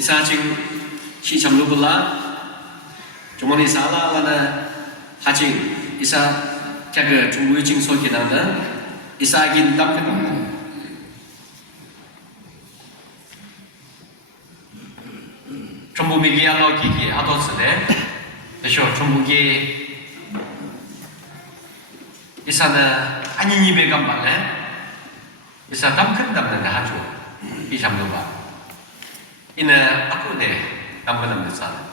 Isa ching chi cham lu bula Jumani sala lana haching isa kyaga chungbu ching so kinanda isa gin dam kinanda chungbu migi alo kiki ato tsune desho chungbu gi isa na anini be gambale isa dam kin dam na hachu i cham lu ba ina aku de dam kin dam sa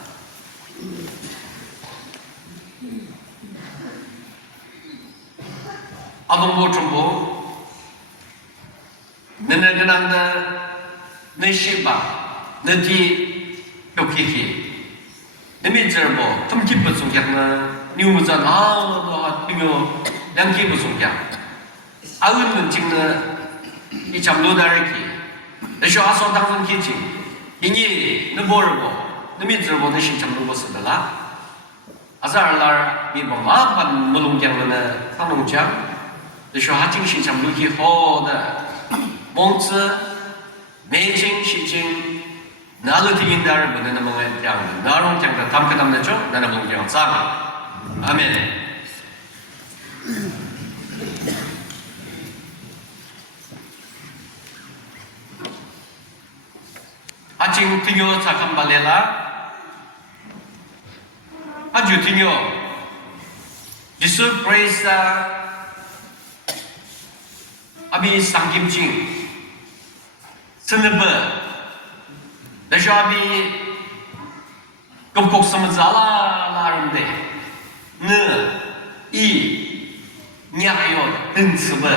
Adonbo chumbo, nene gananda, ne shiba, ne di yokiki, ne mi zerbo, tumki busungyak na, niumuzan lo tingo, langki busungyak. Awin nunjing na, I chamlo dariki, ne sho aso dangzun kichi, ini ne borbo, ne mi zerbo ne shi chamlo busudala. Azar lar mi bama ban mulungyak na tanungchang. 就说他精神上路去好的，孟子、内经、西经，哪路听的人不能那么讲的，哪种讲的，他们跟他们说，那能讲啥个？阿门。阿经听有查看巴来啦，阿就听有，耶稣 praise 啊。 Abi sangkim ching, senebe, lejo abi gomkok samazala larunde, ne, I, nyayo, densebe,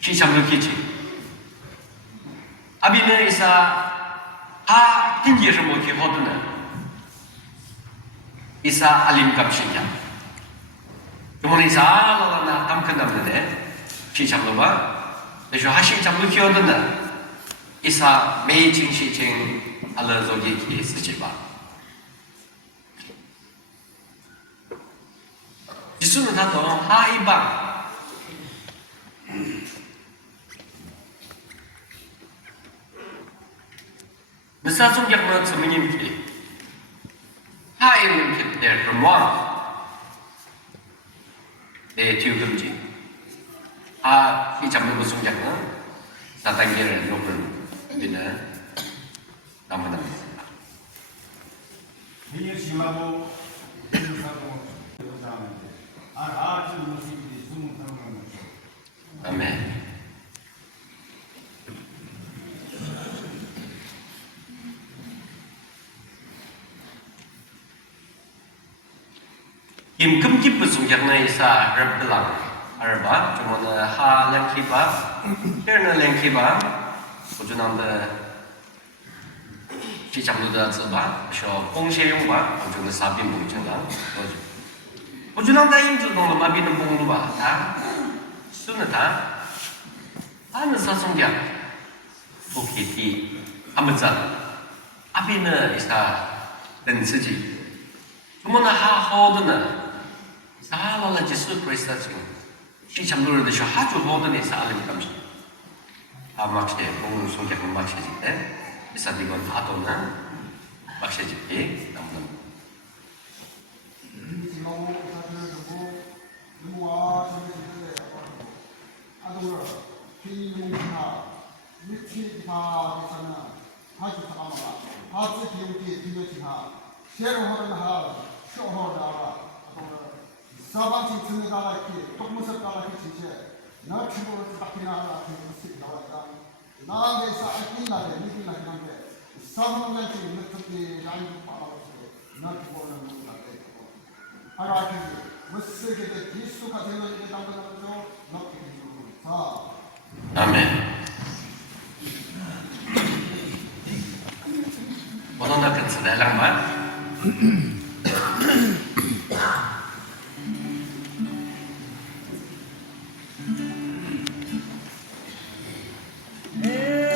chicham lukichi. Abi ne isa, ha tinggi semua kihoduna, isa alim kapshinya. Kemudian isa lalana tamkan damne. 시 잡로바, 그래서 하시 잡로 키워둔다. 이사 매칭 시칭 알러조기 기 쓰지마. 지수는 다도 하이방. 느사 송격만 스미님키 하이는 kit대 그럼 네 뒤금지. 이 잡는 거 송장은 사단계를 높은 우리는 남문합니다. 미녀 심하고 사고 아주 모습이 숨은 아멘. 김금기부 송장은 이사 럽들랑 Arba, cuma ha lengkiba, kerana lengkiba, ujunanda cicam luda zeba, so pongse yungba, ujunanda sabi mungcela, ujunanda ingzu dong lama binam pongluba, ta, sunata, anu sasungja, bukiti, amazan, abina isa dan seji, cuma ha hodna, salah Yesus Kristus. 시 참로를 드셔 아주 모든 이 사람이 감시. 막시에 공부 성격 막시질 때, 이사디건 아도는 막시집기 남는. 사방치 등에다가 이렇게 똥무섭다가 이렇게 지체 나 피부를 딱 지나가다 이렇게 나와있다 나랑 게서 알기나래 미기나 이런데 사방간치 있는 특히 라인 바라보세요 나 피부는 나한테 하루 아침에 멋스게 돼 기수가 되는 게 남자라서 나 피부를 자 아멘. 어떤다 큰 쓰달랑만 Yeah.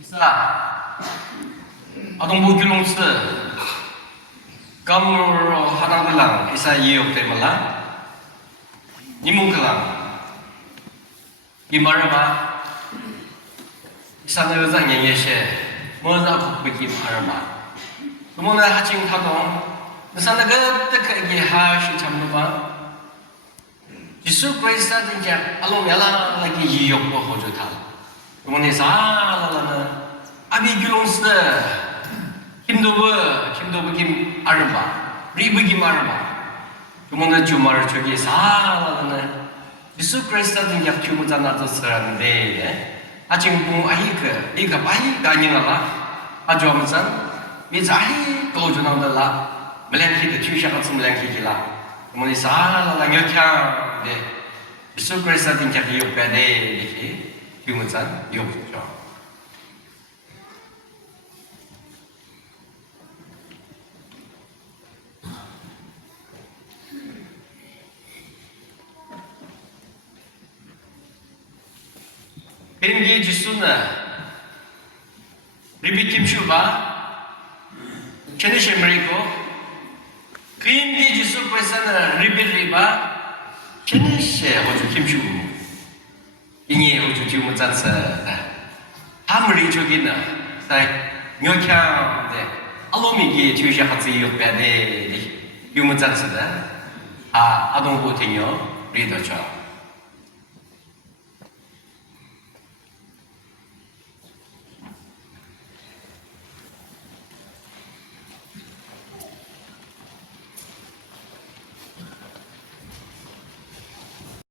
이사 아동부 귤롱스 감으로 하나글랑 이사 이역 때문라 니문글랑 이마르마 이사는 의장 예시에 뭐자 국부기 마르마 그러면 하징 타동 이사는 그때까지 하시 참누바 예수 그리스도 이제 알로멜라기 이역고 호주타 그러면 이사는 아비 귤롱스 힘도부 김 아르바 리브 김 아르바 그러면 주말 저기 사는 예수 그리스도 약 주무자 나도 쓰는데 아직 뭐 아이가 이가 바이가 아니라 아주 아무튼 미자히 고주나들라 멜랭키도 주샤가 좀 멜랭키기라 그러면 사는 역향데 예수 그리스도 약 이역배네 이렇게 주무자 이역죠. Bengi jisuna ribi kimshuba chene shemriko Bengi jisu kwesana ribi riba chene she hoju kimshu ingi hoju jimu zansa hamri jogina sai nyokyang de alomi gi chusha hatsi yokbade yumu zansa da adongbo tenyo rido cho